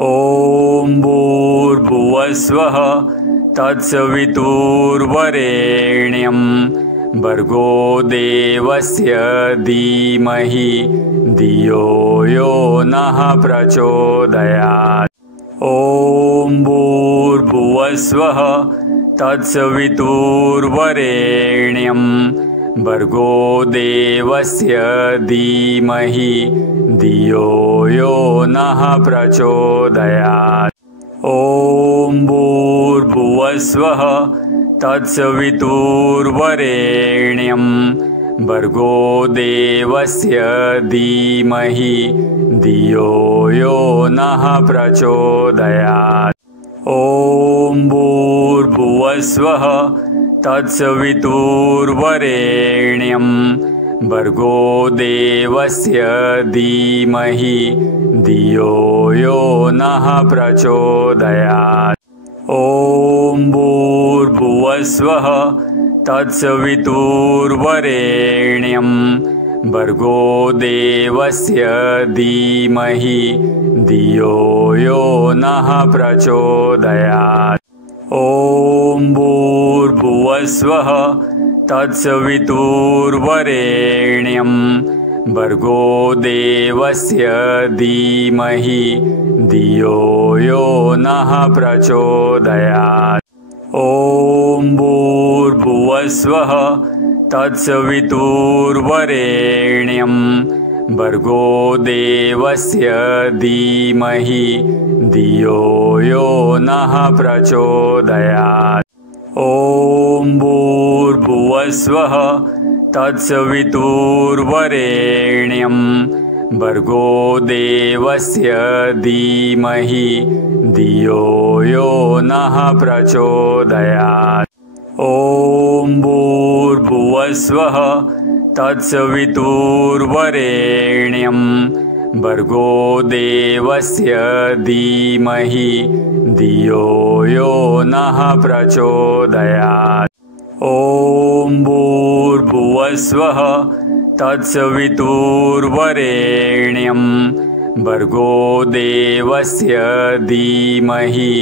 ॐ भूर्भुवस्वः तत्सवितुर्वरेण्यं भर्गो देवस्य धीमहि धियो यो नः प्रचोदयात्। ॐ भूर्भुवस्वः तत्सवितुर्वरेण्यं भर्गो देवस्य धीमहि धियो यो नः प्रचोदयात्। ॐ भूर्भुवस्वः तत्सवितुर्वरेण्यं भर्गो देवस्य धीमहि धियो यो नः प्रचोदयात्। ॐ भूर्भुवस्वः तत्सवितुर्वरेण्यं भर्गो देवस्य धीमहि धियो यो नः प्रचोदयात्। ॐ भूर्भुवस्वः तत्सवितुर्वरेण्यं भर्गो देवस्य धीमहि धियो यो नः प्रचोदयात्। ॐ भूर्भुवस्वः तत्सवितुर्वरेण्यं भर्गो देवस्य धीमहि धियो यो नः प्रचोदयात्। ॐ भूर्भुवस्वः तत्सवितुर्वरेण्यं भर्गो देवस्य धीमहि धियो यो नः प्रचोदयात्। ॐ भूर्भुवस्वः तत्सवितुर्वरेण्यं भर्गो देवस्य धीमहि धियो यो नः प्रचोदयात्। ॐ भूर्भुवस्वः तत्सवितुर्वरेण्यं भर्गो देवस्य धीमहि धियो यो नः प्रचोदयात्। ॐ भूर्भुवस्वः तत्सवितुर्वरेण्यं भर्गो देवस्य धीमहि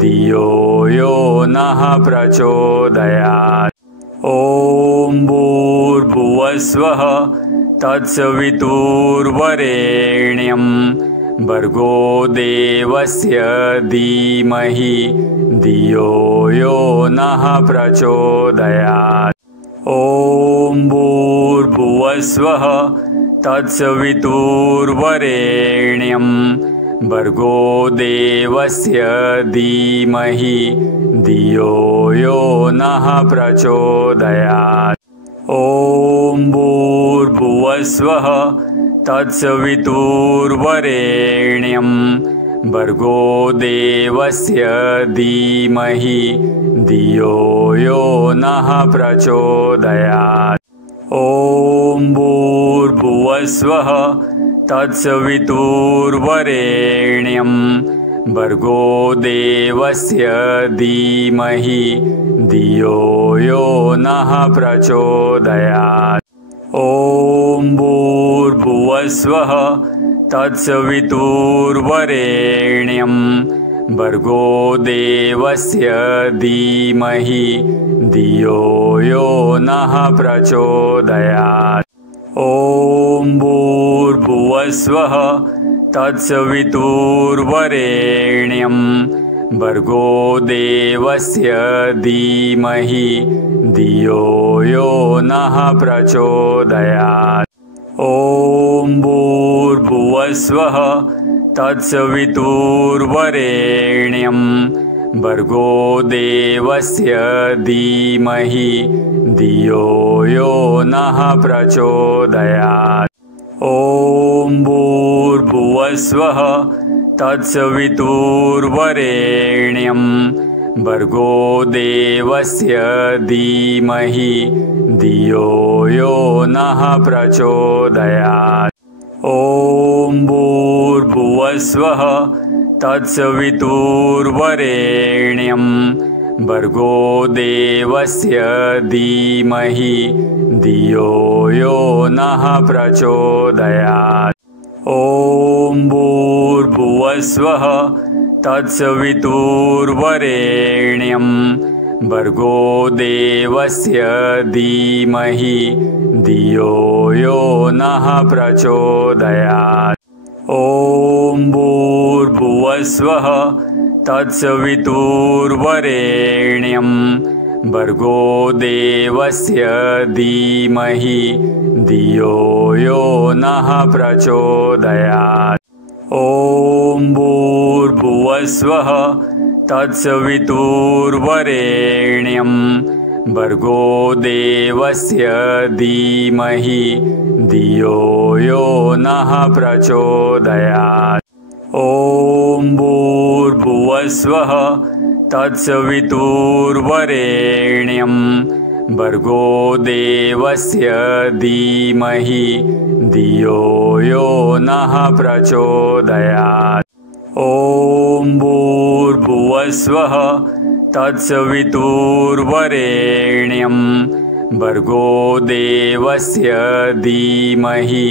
धियो यो नः प्रचोदयात्। ॐ भूर्भुवस्वः तत्सवितुर्वरेण्यं भर्गो देवस्य धीमहि धियो यो नः प्रचोदयात्। ॐ भूर्भुवस्वः तत्सवितुर्वरेण्यं भर्गो देवस्य धीमहि धियो यो नः प्रचोदयात्। ॐ भूर्भुवस्वः तत्सवितुर्वरेण्यं भर्गो देवस्य धीमहि धियो यो नः प्रचोदयात्। ॐ भूर्भुवस्वः तत्सवितुर्वरेण्यं भर्गो देवस्य धीमहि धियो यो नः प्रचोदयात्। ॐ भूर्भुवस्वः तत्सवितुर्वरेण्यं भर्गो देवस्य धीमहि धियो यो नः प्रचोदयात्। ॐ भूर्भुवस्वः तत्सवितुर्वरेण्यं भर्गो देवस्य धीमहि धियो यो नः प्रचोदयात्। ॐ भूर्भुवस्वः तत्सवितुर्वरेण्यं भर्गो देवस्य धीमहि धियो यो नः प्रचोदयात्। ॐ भूर्भुवस्वः तत्सवितुर्वरेण्यं भर्गो देवस्य धीमहि धियो यो नः प्रचोदयात्। ॐ भूर्भुवस्वः तत्सवितुर्वरेण्यं भर्गो देवस्य धीमहि धियो यो नः प्रचोदयात्। ॐ भूर्भुवस्वः तत्सवितुर्वरेण्यं भर्गो देवस्य धीमहि धियो यो नः प्रचोदयात्। ॐ भूर्भुवस्वः तत्सवितुर्वरेण्यं भर्गो देवस्य धीमहि धियो यो नः प्रचोदयात्। ॐ भूर्भुवस्वः तत्सवितुर्वरेण्यं भर्गो देवस्य धीमहि धियो यो नः प्रचोदयात्। ॐ भूर्भुवस्वः तत्सवितुर्वरेण्यं भर्गो देवस्य धीमहि धियो यो नः प्रचोदयात्। ॐ भूर्भुवस्वः तत्सवितुर्वरेण्यं भर्गो देवस्य धीमहि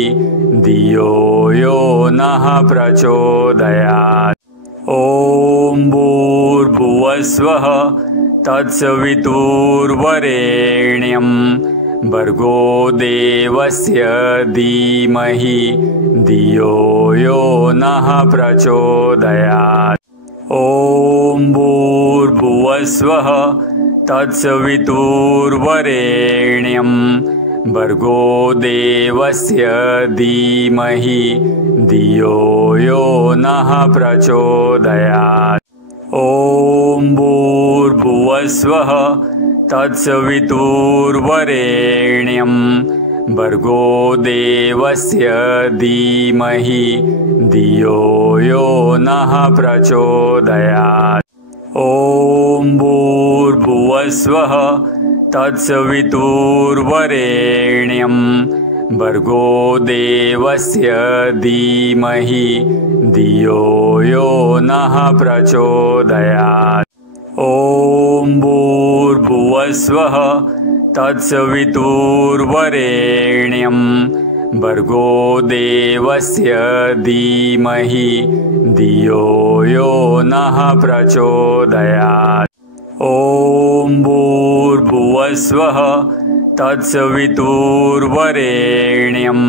धियो यो नः प्रचोदयात्। ॐ भूर्भुवस्वः तत्सवितुर्वरेण्यं भर्गो देवस्य धीमहि धियो यो नः प्रचोदयात्। ॐ भूर्भुवस्वः तत्सवितुर्वरेण्यं भर्गो देवस्य धीमहि धियो यो नः प्रचोदयात्। ॐ भूर्भुवस्वः तत्सवितुर्वरेण्यं भर्गो देवस्य धीमहि धियो यो नः प्रचोदयात्। ॐ भूर्भुवस्वः तत्सवितुर्वरेण्यं भर्गो देवस्य धीमहि धियो यो नः प्रचोदयात्। ॐ भूर्भुवस्वः तत्सवितुर्वरेण्यं भर्गो देवस्य धीमहि धियो यो नः प्रचोदयात्। ॐ भूर्भुवस्वः तत्सवितुर्वरेण्यं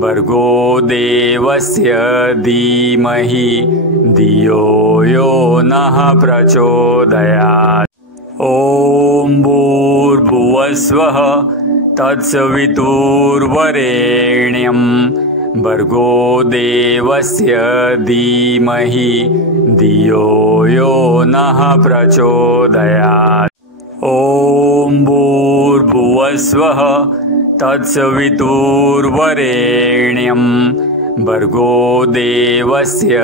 भर्गो देवस्य धीमहि धियो यो नः प्रचोदयात्। ॐ भूर्भुवस्वः तत्सवितुर्वरेण्यं भर्गो देवस्य धीमहि धियो यो नः प्रचोदयात्। ॐ भूर्भुवस्वः तत्सवितुर्वरेण्यं भर्गो देवस्य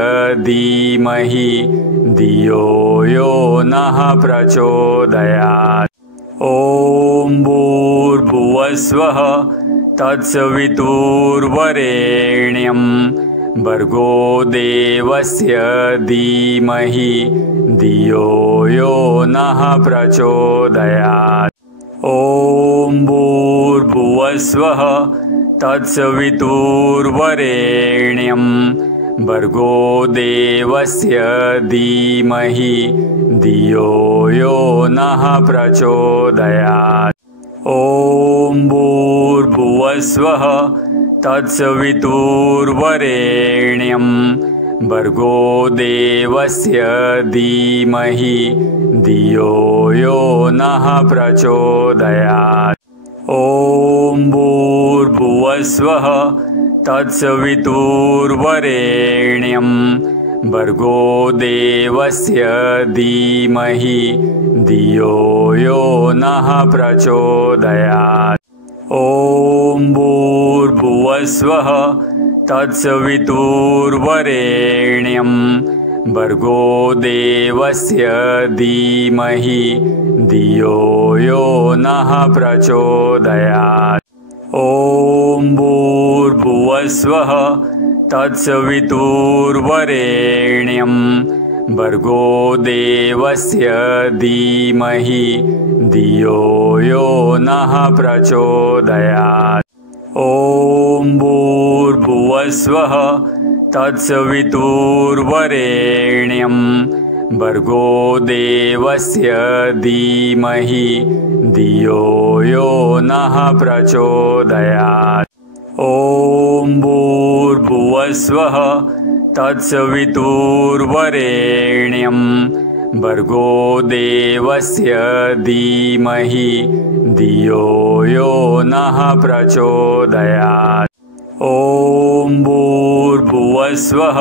धीमहि धियो यो नः प्रचोदयात्। ॐ भूर्भुवस्वः तत्सवितुर्वरेण्यं भर्गो देवस्य धीमहि धियो यो नः प्रचोदयात्। ॐ भूर्भुवस्वः तत्सवितुर्वरेण्यं भर्गो देवस्य धीमहि धियो यो नः प्रचोदयात्। ॐ भूर्भुवस्वः तत्सवितुर्वरेण्यं भर्गो देवस्य धीमहि धियो यो नः प्रचोदयात्। ॐ भूर्भुवस्वः तत्सवितुर्वरेण्यं भर्गो देवस्य धीमहि धियो यो नः प्रचोदयात्। ॐ भूर्भुवस्वः तत्सवितुर्वरेण्यं भर्गो देवस्य धीमहि धियो यो नः प्रचोदयात्। ॐ भूर्भुवस्वः तत्सवितुर्वरेण्यं भर्गो देवस्य धीमहि धियो यो नः प्रचोदयात्। ॐ भूर्भुवस्वः तत्सवितुर्वरेण्यं भर्गो देवस्य धीमहि धियो यो नः प्रचोदयात्। ॐ भूर्भुवस्वः तत्सवितुर्वरेण्यं भर्गो देवस्य धीमहि धियो यो नः प्रचोदयात्। ॐ भूर्भुवस्वः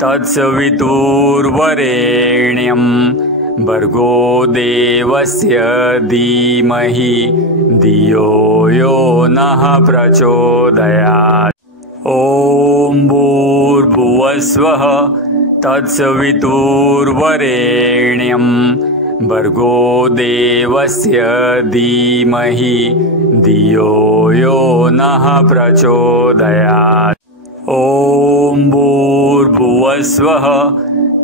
तत्सवितुर्वरेण्यं भर्गो देवस्य धीमहि धियो यो नः प्रचोदयात्। ॐ भूर्भुवस्वः तत्सवितुर्वरेण्यं भर्गो देवस्य धीमहि धियो यो नः प्रचोदयात्। ॐ भूर्भुवस्वः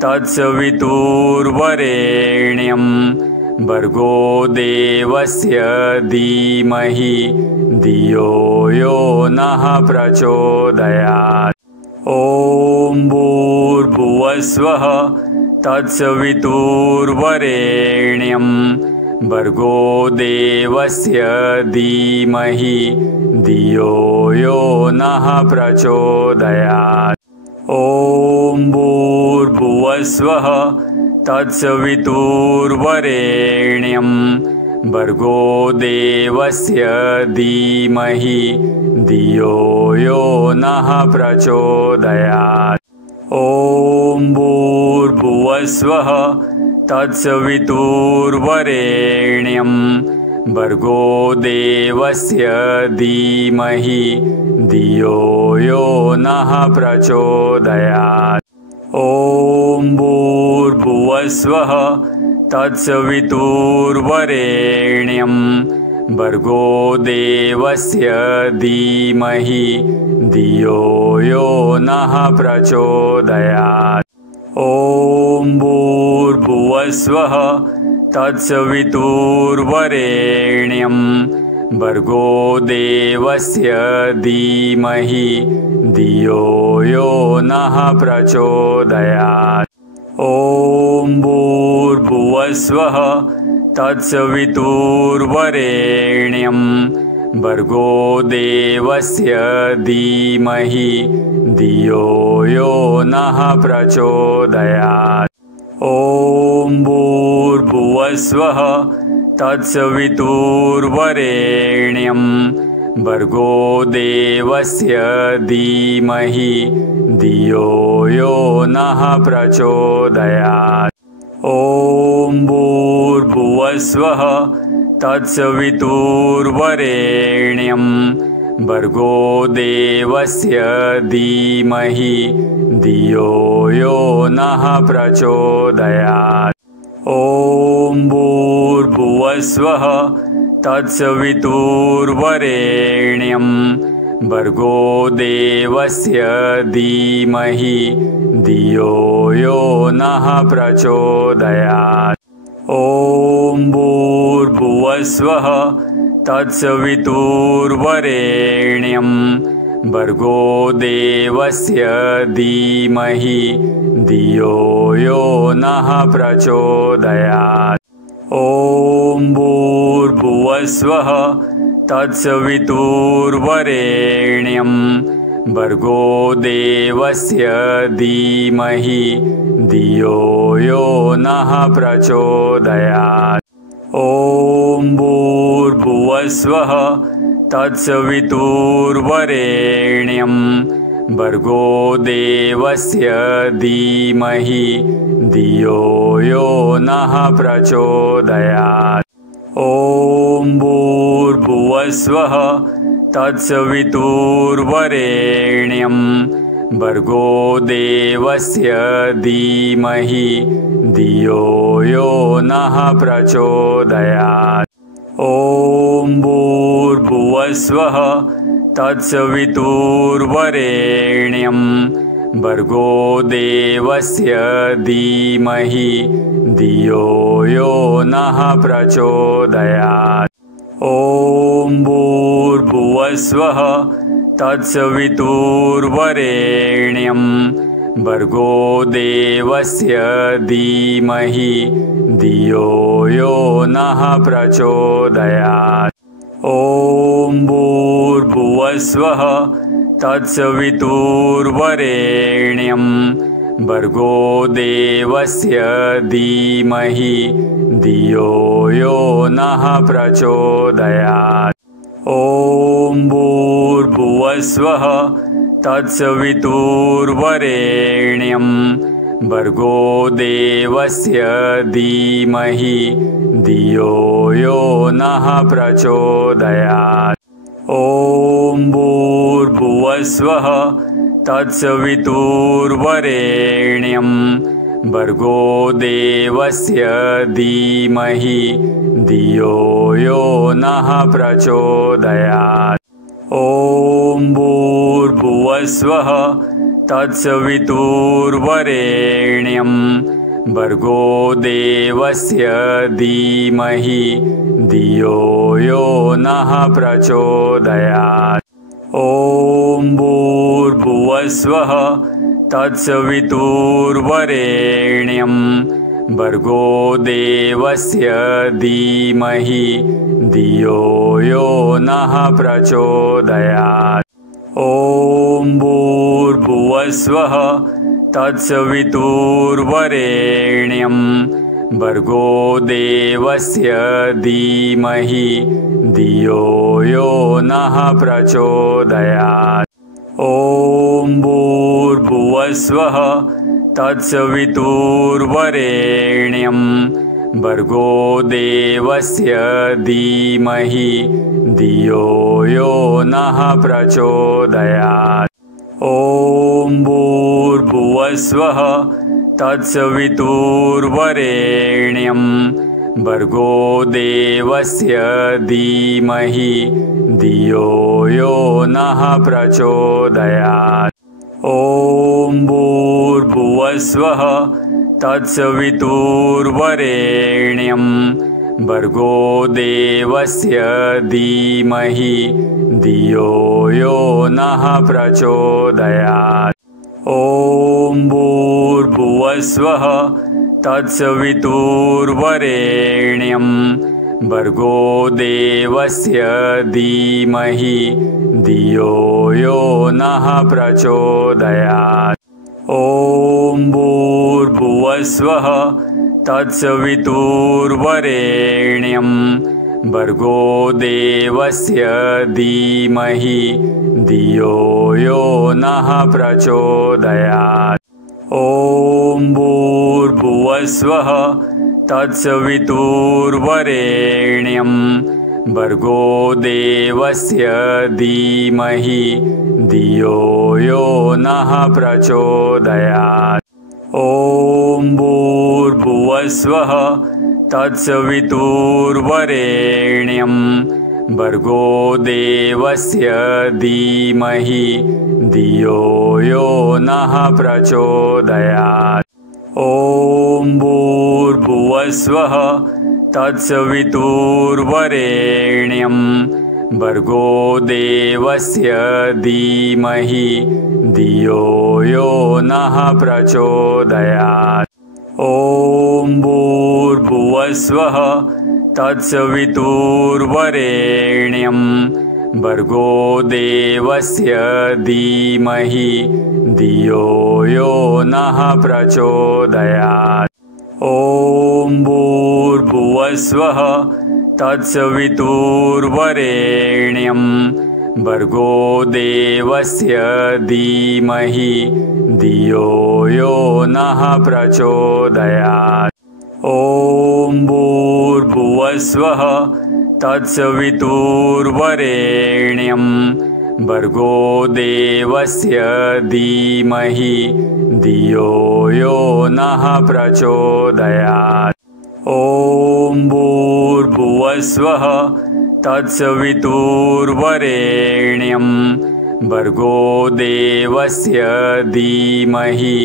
तत्सवितुर्वरेण्यं भर्गो देवस्य धीमहि धियो यो नः प्रचोदयात्। ॐ भूर्भुवस्वः तत्सवितुर्वरेण्यं भर्गो देवस्य धीमहि धियो यो नः प्रचोदयात्। ॐ भूर्भुवस्वः तत्सवितुर्वरेण्यं भर्गो देवस्य धीमहि धियो यो नः प्रचोदयात्। ॐ भूर्भुवस्वः तत्सवितुर्वरेण्यं भर्गो देवस्य धीमहि धियो यो नः प्रचोदयात्। ॐ भूर्भुवस्वः तत्सवितुर्वरेण्यं भर्गो देवस्य धीमहि धियो यो नः प्रचोदयात्। ॐ भूर्भुवस्वः तत्सवितुर्वरेण्यं भर्गो देवस्य धीमहि धियो यो नः प्रचोदयात्। ॐ भूर्भुवस्वः तत्सवितुर्वरेण्यं भर्गो देवस्य धीमहि धियो यो नः प्रचोदयात्। ॐ भूर्भुवस्वः तत्सवितुर्वरेण्यं भर्गो देवस्य धीमहि धियो यो नः प्रचोदयात्। ॐ भूर्भुवस्वः तत्सवितुर्वरेण्यं भर्गो देवस्य धीमहि धियो यो नः प्रचोदयात्। ॐ भूर्भुवस्वः तत्सवितुर्वरेण्यं भर्गो देवस्य धीमहि धियो यो नः प्रचोदयात्। ॐ भूर्भुवस्वः तत्सवितुर्वरेण्यं भर्गो देवस्य धीमहि धियो यो नः प्रचोदयात्। ॐ भूर्भुवस्वः तत्सवितुर्वरेण्यं भर्गो देवस्य धीमहि धियो यो नः प्रचोदयात्। ॐ भूर्भुवस्वः तत्सवितुर्वरेण्यं भर्गो देवस्य धीमहि धियो यो नः प्रचोदयात्। ॐ भूर्भुवस्वः तत्सवितुर्वरेण्यं भर्गो देवस्य धीमहि धियो यो नः प्रचोदयात्। ॐ भूर्भुवस्वः तत्सवितुर्वरेण्यं भर्गो देवस्य धीमहि धियो यो नः प्रचोदयात्। ॐ भूर्भुवस्वः भूर्भुवस्वः तत्सवितुर्वरेण्यं भर्गो देवस्य धीमहि धियो यो नः प्रचोदयात्। ॐ भूर्भुवस्वः तत्सवितुर्वरेण्यं भर्गो देवस्य धीमहि धियो यो नः प्रचोदयात्। ॐ भूर्भुवस्वः तत्सवितुर्वरेण्यं भर्गो देवस्य धीमहि धियो यो नः प्रचोदयात्। ॐ भूर्भुवस्वः तत्सवितुर्वरेण्यं भर्गो देवस्य धीमहि धियो यो नः प्रचोदयात्। ॐ भूर्भुवस्वः तत्सवितुर्वरेण्यं भर्गो देवस्य धीमहि धियो यो नः प्रचोदयात्। ॐ भूर्भुवस्वः तत्सवितुर्वरेण्यं भर्गो देवस्य धीमहि धियो यो नः प्रचोदयात्। ॐ भूर्भुवस्वः तत्सवितुर्वरेण्यं भर्गो देवस्य धीमहि धियो यो नः प्रचोदयात्। ॐ भूर्भुवस्वः तत्सवितुर्वरेण्यं भर्गो देवस्य धीमहि धियो यो नः प्रचोदयात्। ॐ भूर्भुवस्वः तत्सवितुर्वरेण्यं भर्गो देवस्य धीमहि धियो यो नः प्रचोदयात्। ॐ भूर्भुवस्वः तत्सवितुर्वरेण्यं भर्गो देवस्य धीमहि धियो यो नः प्रचोदयात्। ॐ भूर्भुवस्वः तत्सवितुर्वरेण्यं भर्गो देवस्य धीमहि धियो यो नः प्रचोदयात्। ॐ भूर्भुवस्वः तत्सवितुर्वरेण्यं भर्गो देवस्य धीमहि धियो यो नः प्रचोदयात्। ॐ भूर्भुवस्वः तत्सवितुर्वरेण्यं भर्गो देवस्य धीमहि धियो यो नः प्रचोदयात्। ॐ भूर्भुवस्वः तत्सवितुर्वरेण्यं भर्गो देवस्य धीमहि धियो यो नः प्रचोदयात्। ॐ भूर्भुवस्वः तत्सवितुर्वरेण्यं भर्गो देवस्य धीमहि धियो यो नः प्रचोदयात्। ॐ भूर्भुवस्वः तत्सवितुर्वरेण्यं भर्गो देवस्य धीमहि धियो यो नः प्रचोदयात्। ॐ भूर्भुवस्वः तत्सवितुर्वरेण्यं भर्गो देवस्य धीमहि धियो यो नः प्रचोदयात्। ॐ भूर्भुवस्वः तत्सवितुर्वरेण्यं भर्गो देवस्य धीमहि धियो यो नः प्रचोदयात्। ॐ भूर्भुवस्वः तत्सवितुर्वरेण्यं भर्गो देवस्य धीमहि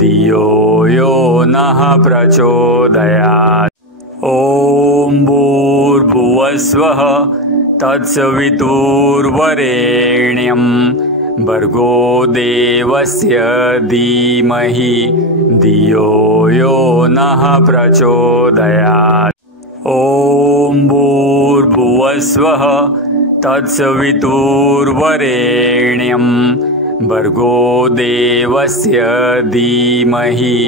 धियो यो नः प्रचोदयात्। ॐ भूर्भुवस्वः तत्सवितुर्वरेण्यं भर्गो देवस्य धीमहि धियो यो नः प्रचोदयात्। ॐ भूर्भुवस्वः तत्सवितुर्वरेण्यं भर्गो देवस्य धीमहि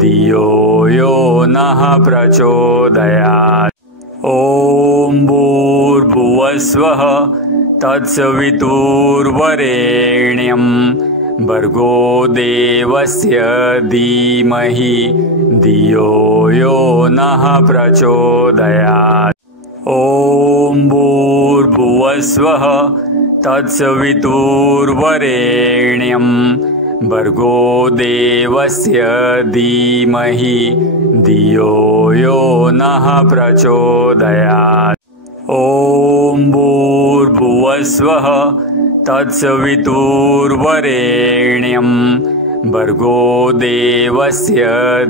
धियो यो नः प्रचोदयात्। ॐ भूर्भुवस्वः तत्सवितुर्वरेण्यं भर्गो देवस्य धीमहि धियो यो नः प्रचोदयात्। ॐ भूर्भुवस्वः तत्सवितुर्वरेण्यं भर्गो देवस्य धीमहि धियो यो नः प्रचोदयात्। ॐ भूर्भुवस्वः तत्सवितुर्वरेण्यं भर्गो देवस्य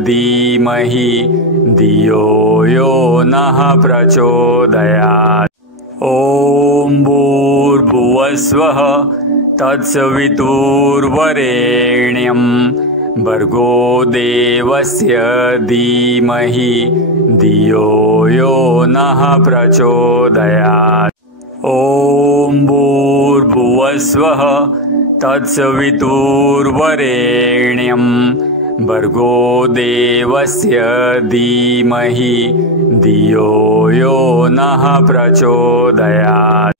धीमहि धियो यो नः प्रचोदयात्। ॐ भूर्भुवस्वः तत्सवितुर्वरेण्यं भर्गो देवस्य धीमहि धियो यो नः प्रचोदयात्। ॐ भूर्भुवस्वः तत्सवितुर्वरेण्यं भर्गो देवस्य धीमहि धियो यो नः प्रचोदयात्।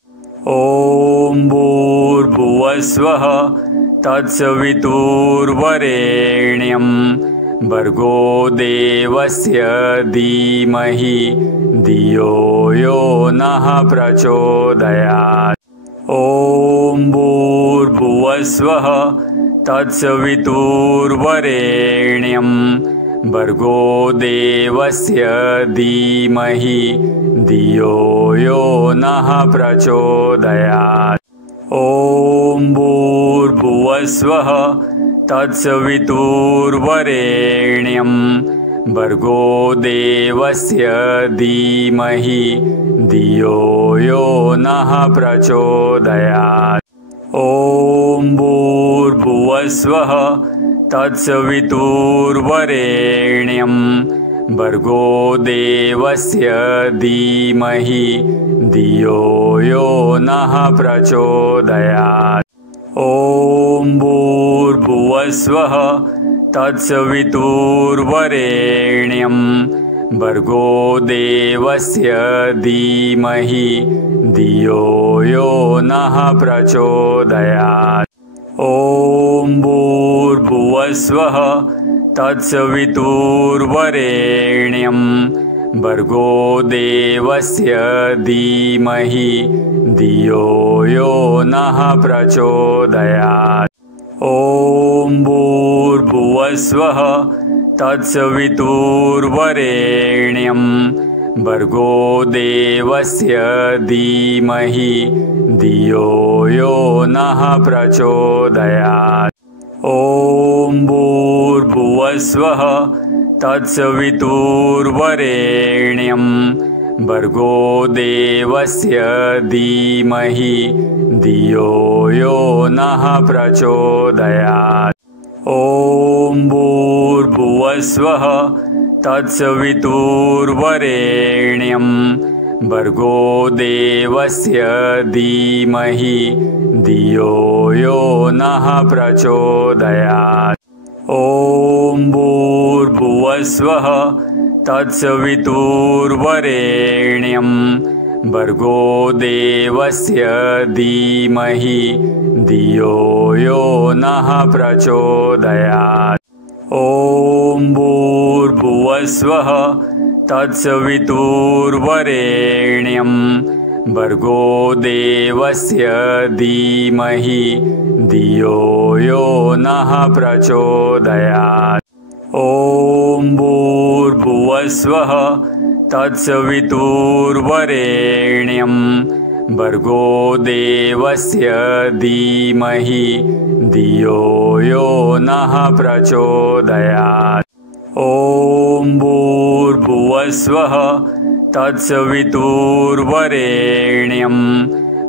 ॐ भूर्भुवस्वः तत्सवितुर्वरेण्यं भर्गो देवस्य धीमहि धियो यो नः प्रचोदयात्। ॐ भूर्भुवस्वः तत्सवितुर्वरेण्यं भर्गो देवस्य धीमहि धियो यो नः प्रचोदयात्। ॐ भूर्भुवस्वः तत्सवितुर्वरेण्यं भर्गो देवस्य धीमहि धियो यो नः प्रचोदयात्। ॐ भूर्भुवस्वः तत्सवितुर्वरेण्यं भर्गो देवस्य धीमहि धियो यो नः प्रचोदयात्। ॐ भूर्भुवस्वः तत्सवितुर्वरेण्यं भर्गो देवस्य धीमहि धियो यो नः प्रचोदयात्। ॐ भूर्भुवस्वः तत्सवितुर्वरेण्यं भर्गो देवस्य धीमहि धियो यो नः प्रचोदयात्। ॐ भूर्भुवस्वः तत्सवितुर्वरेण्यं भर्गो देवस्य धीमहि धियो यो नः प्रचोदयात्। ॐ भूर्भुवस्वः तत्सवितुर्वरेण्यं भर्गो देवस्य धीमहि धियो यो नः प्रचोदयात्। ॐ भूर्भुवस्वः तत्सवितुर्वरेण्यं भर्गो देवस्य धीमहि धियो यो नः प्रचोदयात्। ॐ भूर्भुवस्वः तत्सवितुर्वरेण्यं भर्गो देवस्य धीमहि धियो यो नः प्रचोदयात्। ॐ भूर्भुवस्वः तत्सवितुर्वरेण्यं भर्गो देवस्य धीमहि धियो यो नः प्रचोदयात्। ॐ भूर्भुवस्वः तत्सवितुर्वरेण्यं भर्गो देवस्य धीमहि धियो यो नः प्रचोदयात्। ॐ भूर्भुवस्वः तत्सवितुर्वरेण्यं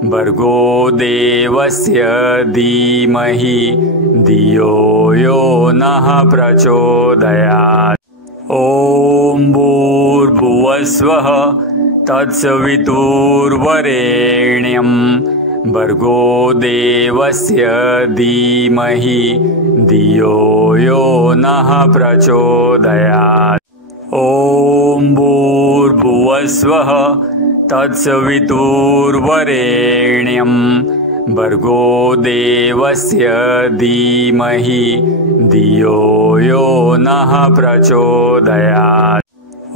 भर्गो देवस्य धीमहि धियो यो नः प्रचोदयात्। ॐ भूर्भुवस्वः तत्सवितुर्वरेण्यं भर्गो देवस्य धीमहि धियो यो नः प्रचोदयात्। ॐ भूर्भुवस्वः तत्सवितुर्वरेण्यं भर्गो देवस्य धीमहि धियो यो नः प्रचोदयात्।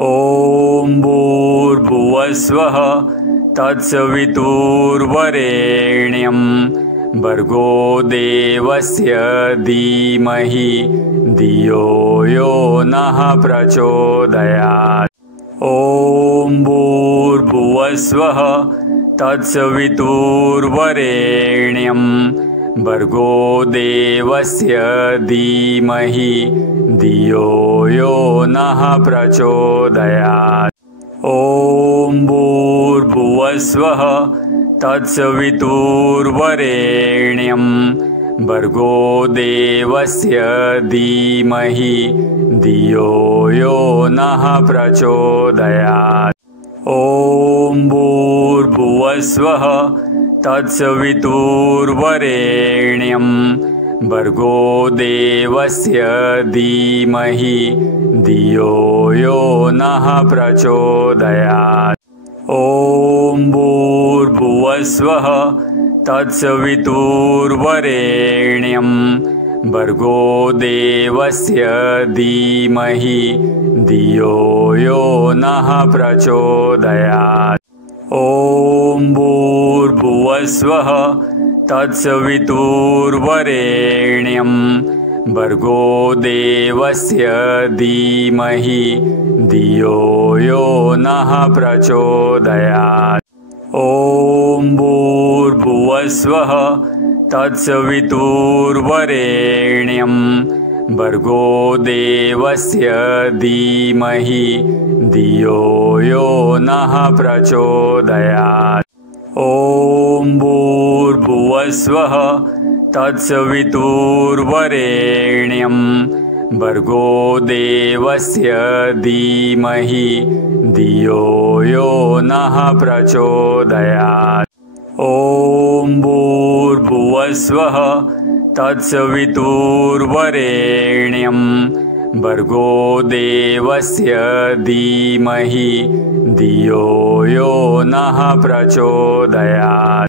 ॐ भूर्भुवस्वः तत्सवितुर्वरेण्यं भर्गो देवस्य धीमहि धियो यो नः प्रचोदयात्। ॐ भूर्भुवस्वः तत्सवितुर्वरेण्यं भर्गो देवस्य धीमहि धियो यो नः प्रचोदयात्। ॐ भूर्भुवस्वः तत्सवितुर्वरेण्यं भर्गो देवस्य धीमहि धियो यो नः प्रचोदयात्। ॐ भूर्भुवस्वः तत्सवितुर्वरेण्यं भर्गो देवस्य धीमहि धियो यो नः प्रचोदयात्। ॐ भूर्भुवस्वः तत्सवितुर्वरेण्यं भर्गो देवस्य धीमहि धियो यो नः प्रचोदयात्। ॐ भूर्भुवस्वः तत्सवितुर्वरेण्यं भर्गो देवस्य धीमहि धियो यो नः प्रचोदयात्। ॐ भूर्भुवस्वः तत्सवितुर्वरेण्यं भर्गो देवस्य धीमहि धियो यो नः प्रचोदयात्। ॐ भूर्भुवस्वः तत्सवितुर्वरेण्यं भर्गो देवस्य धीमहि धियो यो नः प्रचोदयात्। ॐ भूर्भुवस्वः तत्सवितुर्वरेण्यं भर्गो देवस्य धीमहि धियो यो नः प्रचोदयात्।